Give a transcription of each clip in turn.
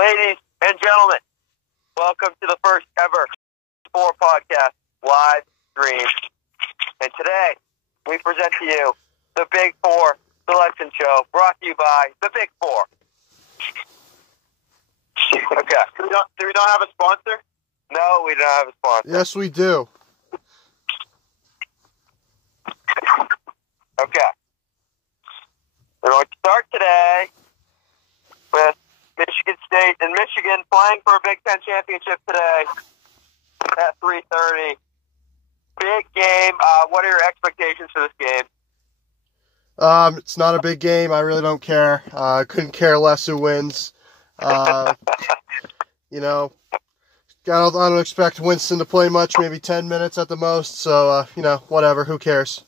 Ladies and gentlemen, welcome to the first ever Four Podcast live stream. And today, we present to you the Big Four Selection Show, brought to you by the Big Four. Okay. Do we not have a sponsor? No, we don't have a sponsor. Yes, we do. Okay. We're going to start today with Michigan State and Michigan playing for a Big Ten championship today at 3:30. Big game. What are your expectations for this game? It's not a big game. I really don't care. I couldn't care less who wins. I don't expect Winston to play much, maybe 10 minutes at the most. So, whatever. Who cares?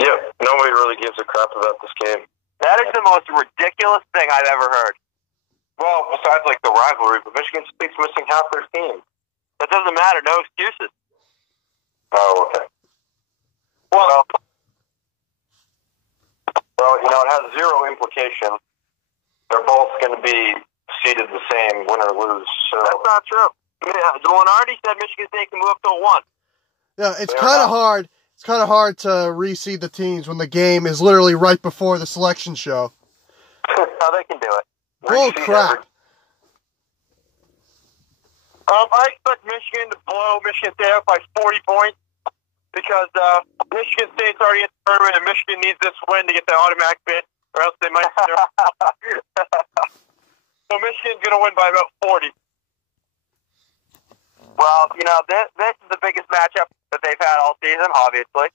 Yeah, nobody really gives a crap about this game. That is the most ridiculous thing I've ever heard. Well, besides the rivalry, but Michigan State's missing half their team. That doesn't matter. No excuses. Oh, okay. Well, it has zero implication. They're both going to be seeded the same, win or lose. So that's not true. Yeah, Lenardi said Michigan State can move up to a 1. Yeah, it's kind of hard. It's kind of hard to reseed the teams when the game is literally right before the selection show. How they can do it. Bull crap. I expect Michigan to blow Michigan State up by 40 points because Michigan State's already in the tournament and Michigan needs this win to get the automatic bid, or else they might. So Michigan's going to win by about 40. Well, this is the biggest matchup that they've had all season, obviously.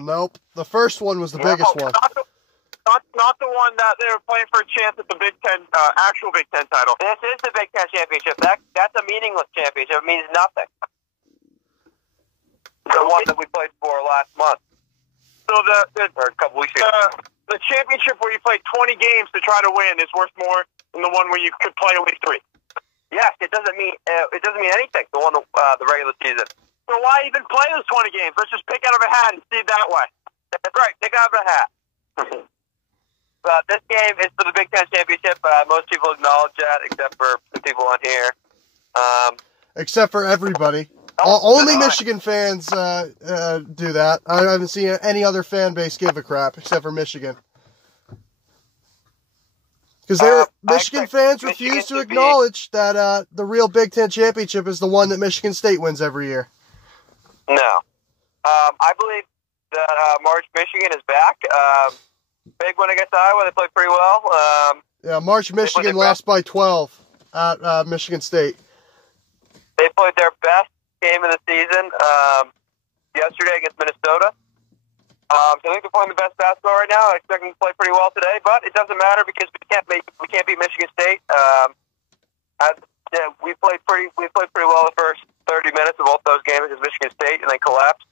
Nope. The first one was the biggest one. Not the one that they were playing for a chance at the Big Ten, actual Big Ten title. This is the Big Ten championship. That's a meaningless championship. It means nothing. The one that we played for last month. So or a couple weeks ago. The championship where you play 20 games to try to win is worth more than the one where you could play only 3. Yes, it doesn't mean anything. The one the regular season. So why even play those 20 games? Let's just pick out of a hat and see it that way. That's right. Pick out of a hat. This game is for the Big Ten championship. Most people acknowledge that, except for the people on here. Except for everybody. Only Michigan fans do that. I haven't seen any other fan base give a crap except for Michigan. Because Michigan fans refuse to acknowledge that the real Big Ten championship is the one that Michigan State wins every year. No. I believe that March Michigan is back. Big win against Iowa. They played pretty well. March Michigan lost by 12 at Michigan State. They played their best game of the season yesterday against Minnesota. So I think they're playing the best basketball right now. I expect them to play pretty well today, but it doesn't matter because we can't beat Michigan State. We played pretty well the first 30 minutes of both those games against Michigan State, and then collapsed.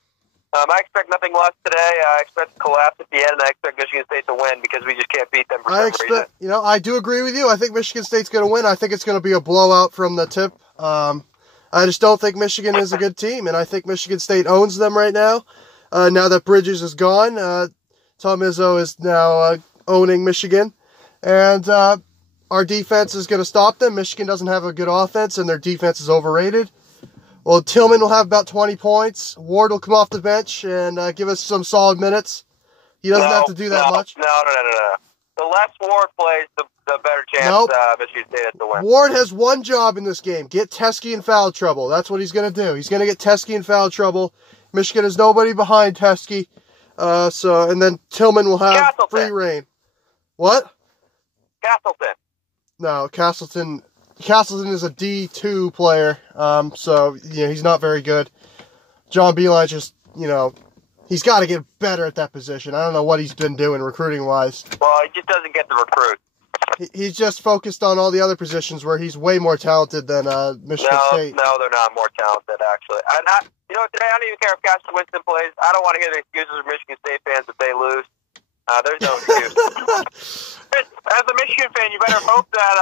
I expect nothing less today. I expect to collapse at the end, and I expect Michigan State to win because we just can't beat them for some reason. I do agree with you. I think Michigan State's going to win. I think it's going to be a blowout from the tip. I just don't think Michigan is a good team, and I think Michigan State owns them right now. Now that Bridges is gone, Tom Izzo is now owning Michigan, and our defense is going to stop them. Michigan doesn't have a good offense, and their defense is overrated. Well, Tillman will have about 20 points. Ward will come off the bench and give us some solid minutes. He doesn't have to do that much. No. The less Ward plays, the better chance Michigan State has to win. Ward has one job in this game. Get Teskey in foul trouble. That's what he's going to do. He's going to get Teskey in foul trouble. Michigan has nobody behind Teskey. And then Tillman will have free reign. What? Castleton. No, Castleton is a D2 player. He's not very good. John Beilein just, he's got to get better at that position. I don't know what he's been doing recruiting-wise. Well, he just doesn't get the recruit. He's just focused on all the other positions where he's way more talented than Michigan State. No, they're not more talented, actually. Today I don't even care if Castle Winston plays. I don't want to hear the excuses from Michigan State fans if they lose. There's no excuse. As a Michigan fan, you better hope that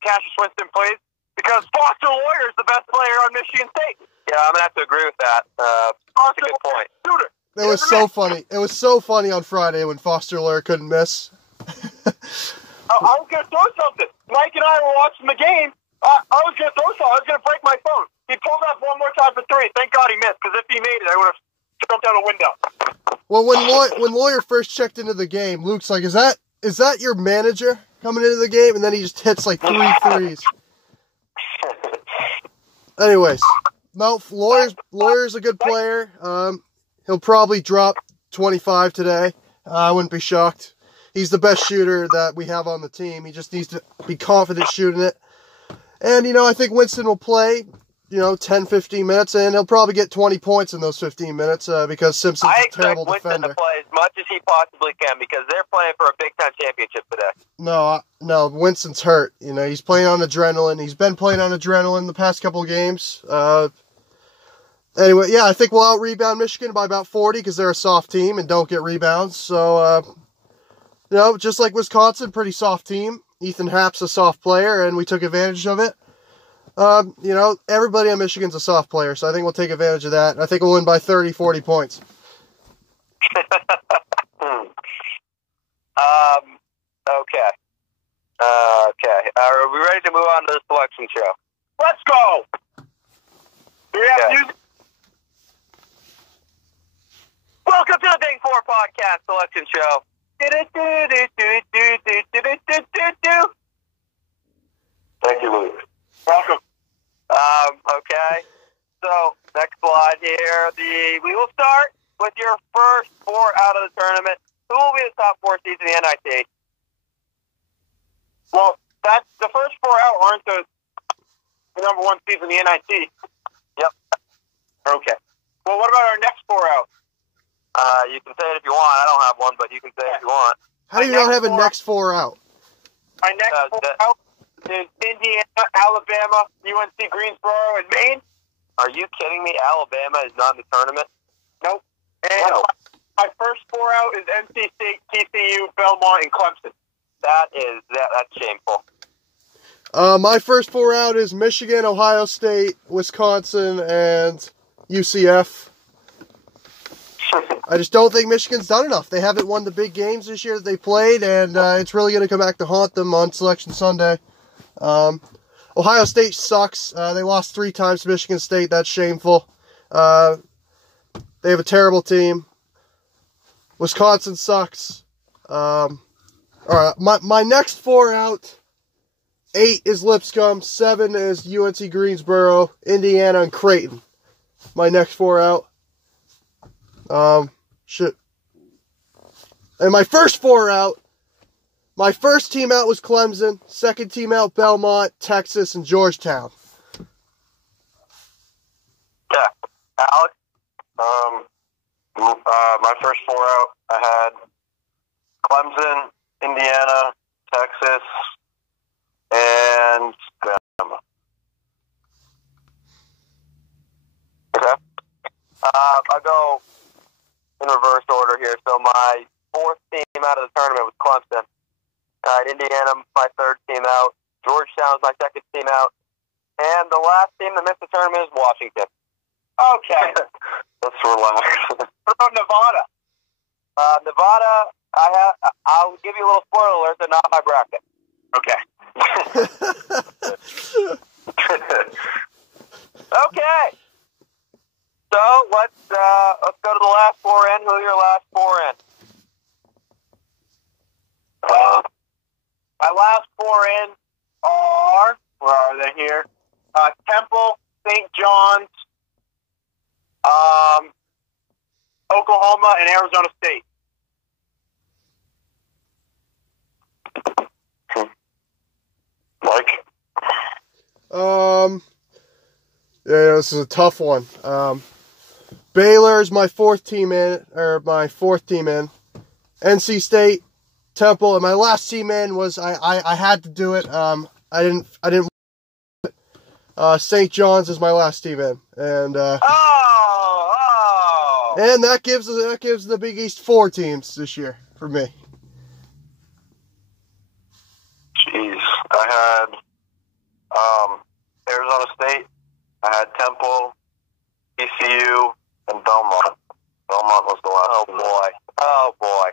Cassius Winston plays because Foster Loyer is the best player on Michigan State. Yeah, I'm going to have to agree with that. That's a good point. It was so funny. It was so funny on Friday when Foster Loyer couldn't miss. I was going to throw something. Mike and I were watching the game. I was going to throw something. I was going to break my phone. He pulled up one more time for three. Thank God he missed, because if he made it, I would have jumped out a window. Well, when Lawyer first checked into the game, Luke's like, is that your manager coming into the game? And then he just hits like 3 threes. Anyways, no, Lawyer's a good player. He'll probably drop 25 today. I wouldn't be shocked. He's the best shooter that we have on the team. He just needs to be confident shooting it. And, I think Winston will play, 10, 15 minutes, and he'll probably get 20 points in those 15 minutes because Simpson's a terrible defender. I expect Winston to play as much as he possibly can because they're playing for a big-time championship today. No, Winston's hurt. He's playing on adrenaline. He's been playing on adrenaline the past couple of games. Anyway, yeah, I think we'll out-rebound Michigan by about 40 because they're a soft team and don't get rebounds. So, just like Wisconsin, pretty soft team. Ethan Happ's a soft player, and we took advantage of it. Everybody on Michigan's a soft player, so I think we'll take advantage of that. I think we'll win by 30, 40 points. Okay. Are we ready to move on to the selection show? Let's go! Do we have music? Welcome to the Big Four Podcast Selection Show. Thank you, Luke. Welcome. Okay. So, next slide here. We will start with your first 4 out of the tournament. Who will be the top 4 seeds in the NIT? Well, that's the first 4 out aren't the number 1 seeds in the NIT. Yep. Okay. Well, what about our next 4 out? You can say it if you want. I don't have one, but you can say it if you want. How do you not have a next 4 out? Our next 4 out is Indiana, Alabama, UNC Greensboro, and Maine. Are you kidding me? Alabama is not in the tournament? Nope. And my first 4 out is NC State, TCU, Belmont, and Clemson. That's shameful. My first 4 out is Michigan, Ohio State, Wisconsin, and UCF. I just don't think Michigan's done enough. They haven't won the big games this year that they played, and it's really going to come back to haunt them on Selection Sunday. Ohio State sucks. They lost 3 times to Michigan State. That's shameful. They have a terrible team. Wisconsin sucks. All right, my next 4 out, 8 is Lipscomb, 7 is UNC Greensboro, Indiana, and Creighton. My next 4 out. And my first 4 out, my first team out was Clemson, second team out Belmont, Texas, and Georgetown. Yeah. Alex? My first 4 out, I had Clemson, Indiana, Texas, and Bama. Okay. I go in reverse order here. So my 4th team out of the tournament was Clemson. Indiana, my 3rd team out. Georgetown was my 2nd team out. And the last team that missed the tournament is Washington. Okay. Let's relax. What about Nevada? Nevada, I'll give you a little spoiler alert, they're not my bracket. Okay. Okay. So let's go to the last 4 in. Who are your last 4 in? My last 4 in are, where are they here? Temple, St. John's, Oklahoma, and Arizona State. Mike? Yeah, this is a tough one. Baylor's my 4th team in, NC State, Temple, and my last team in was I had to do it. I didn't. St. John's is my last team in, and and that gives the Big East 4 teams this year for me. Jeez, I had Arizona State, I had Temple, ECU, and Belmont. Belmont was the last. Oh boy.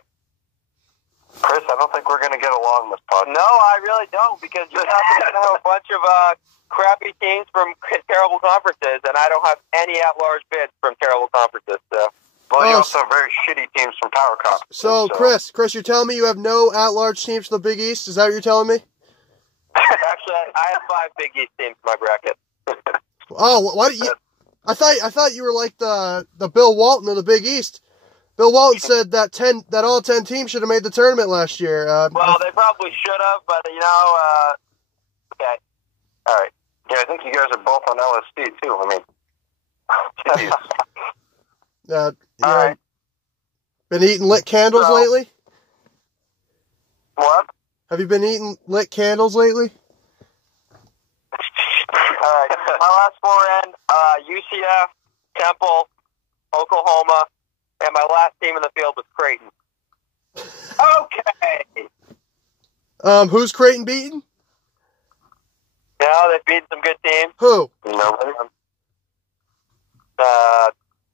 Chris, I don't think we're going to get along this pod. No, I really don't, because you're not going to have a bunch of crappy teams from terrible conferences, and I don't have any at-large bids from terrible conferences. So. Well, you also have very shitty teams from power conferences. So, Chris, you're telling me you have no at-large teams from the Big East? Is that what you're telling me? Actually, I have 5 Big East teams in my bracket. Oh, why do you? I thought you were like the Bill Walton of the Big East. Bill Walton said that all 10 teams should have made the tournament last year. Well, they probably should have, but okay, all right. Yeah, I think you guys are both on LSD too. I mean, all right. Been eating lit candles lately? What? Have you been eating lit candles lately? All right. My last 4 in, UCF, Temple, Oklahoma, and my last team in the field was Creighton. Okay. Who's Creighton beaten? No, they've beaten some good teams. Who? Nobody.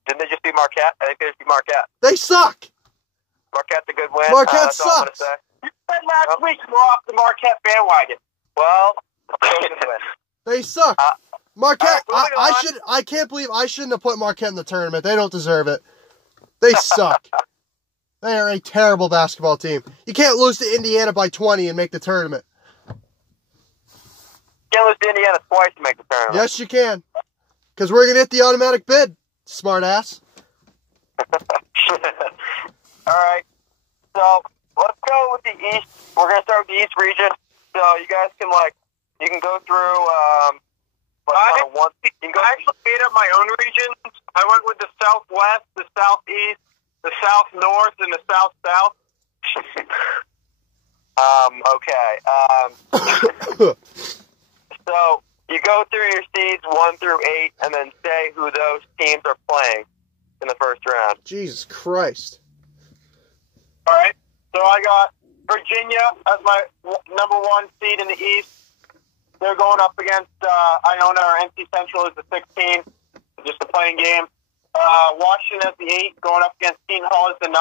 Didn't they just beat Marquette? I think they just beat Marquette. They suck! Marquette's a good win. Marquette that's all I'm gonna sucks! say. You said last week we're off the Marquette bandwagon. Well, still a good win. They suck. Marquette, all right, I can't believe I shouldn't have put Marquette in the tournament. They don't deserve it. They suck. They are a terrible basketball team. You can't lose to Indiana by 20 and make the tournament. Can't lose to Indiana twice to make the tournament. Yes, you can. Because we're going to hit the automatic bid, smart ass. All right. So, let's go with the East. We're going to start with the East region. So, you guys can, you can go through, I actually made up my own regions. I went with the Southwest, the Southeast, the South North, and the South South. Okay. So you go through your seeds 1 through 8, and then say who those teams are playing in the first round. Jesus Christ. All right. So I got Virginia as my number 1 seed in the East. They're going up against Iona, or NC Central is the 16, just a playing game. Washington as the 8, going up against Seton Hall as the 9.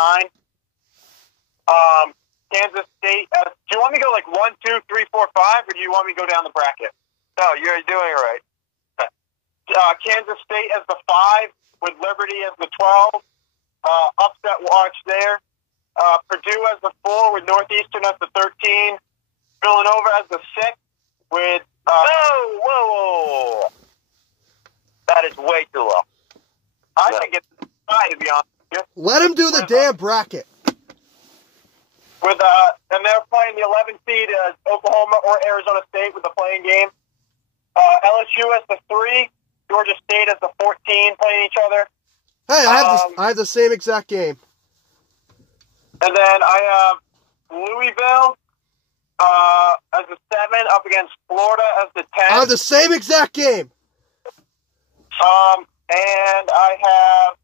Kansas State. Do you want me to go 1, 2, 3, 4, 5, or do you want me to go down the bracket? No, you're doing it right. Kansas State as the 5, with Liberty as the 12. Upset watch there. Purdue as the 4, with Northeastern as the 13. Villanova as the 6, with... Whoa! That is way too low. I think it's 5, to be honest with you. Let him do the damn bracket. With and they're playing the 11th seed, Oklahoma or Arizona State, with the playing game. LSU as the 3, Georgia State as the 14, playing each other. Hey, I have the same exact game. And then I have Louisville as the 7, up against Florida as the 10. I have the same exact game. And I have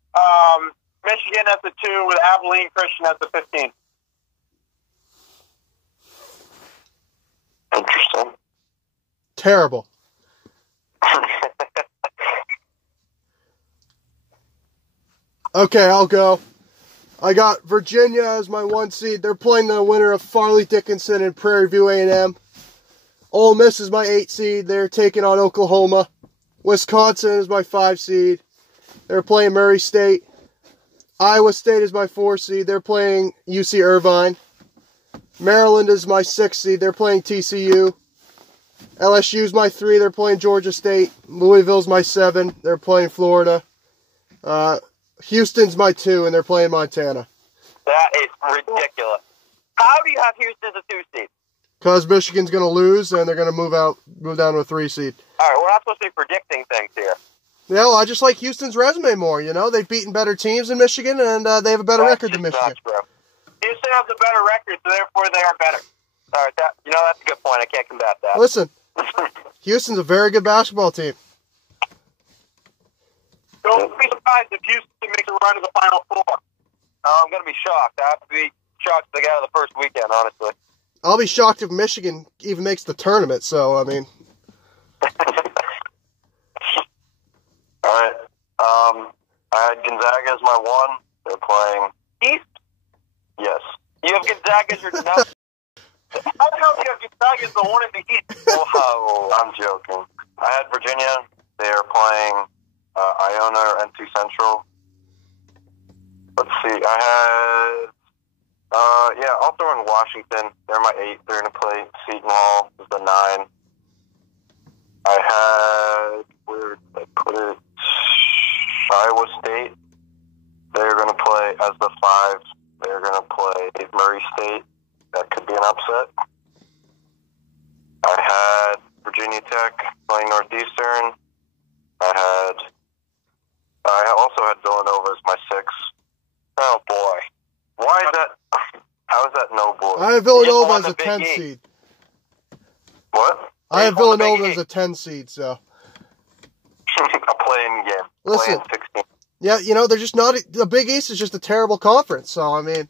Michigan as the 2, with Abilene Christian as the 15. Interesting. Terrible. Okay, I'll go. I got Virginia as my 1 seed. They're playing the winner of Farley Dickinson and Prairie View A&M. Ole Miss is my 8 seed. They're taking on Oklahoma. Wisconsin is my 5 seed. They're playing Murray State. Iowa State is my 4 seed. They're playing UC Irvine. Maryland is my 6 seed. They're playing TCU. LSU's my 3. They're playing Georgia State. Louisville's my 7. They're playing Florida. Houston's my 2, and they're playing Montana. That is ridiculous. How do you have Houston as a 2 seed? Because Michigan's going to lose, and they're going to move down to a 3 seed. All right, we're not supposed to be predicting things here. Yeah, well, I just like Houston's resume more, They've beaten better teams than Michigan, and they have a better record than Michigan. Nuts, bro. Houston has a better record, so therefore they are better. All right, that's a good point. I can't combat that. Listen, Houston's a very good basketball team. Don't be surprised if Houston makes a run to the Final 4. I'm going to be shocked. I have to be shocked if they get out of the first weekend, honestly. I'll be shocked if Michigan even makes the tournament, so, I mean... All right. I had Gonzaga as my 1. They're playing... East? Yes. You have Gonzaga as your number. How the hell do you have Gonzaga as the one in the East? Wow, I'm joking. I had Virginia. They are playing Iona or NC Central. Let's see. I had, I'll throw in Washington. They're my 8. They're going to play Seton Hall as the 9. I had, where did I put it? Iowa State. They're going to play as the 5. They're going to play Murray State. That could be an upset. I had Virginia Tech playing Northeastern. I also had Villanova as my 6. Oh, boy. Why is that? How is that no boy? I have Villanova as a 10 seed. What? I have Villanova as a 10 seed, so. A playing game. Listen. Playing 16. Yeah, they're just not. The Big East is just a terrible conference, so, I mean.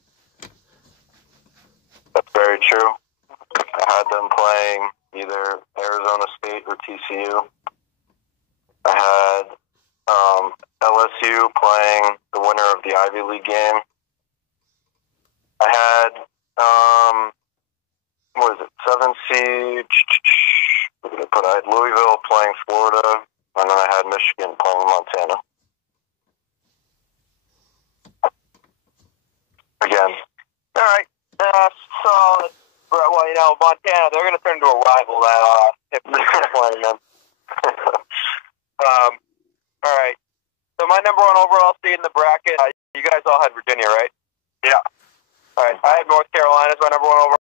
That's very true. I had them playing either Arizona State or TCU. I had LSU playing the winner of the Ivy League game. I had, what is it, 7 seed. What did I put? I had Louisville playing Florida, and then I had Michigan playing Montana. Again. All right. So, well, Montana, they're going to turn into a rival if they're playing them. All right. So my number 1 overall seed in the bracket, you guys all had Virginia, right? Yeah. All right. I had North Carolina as my number 1 overall.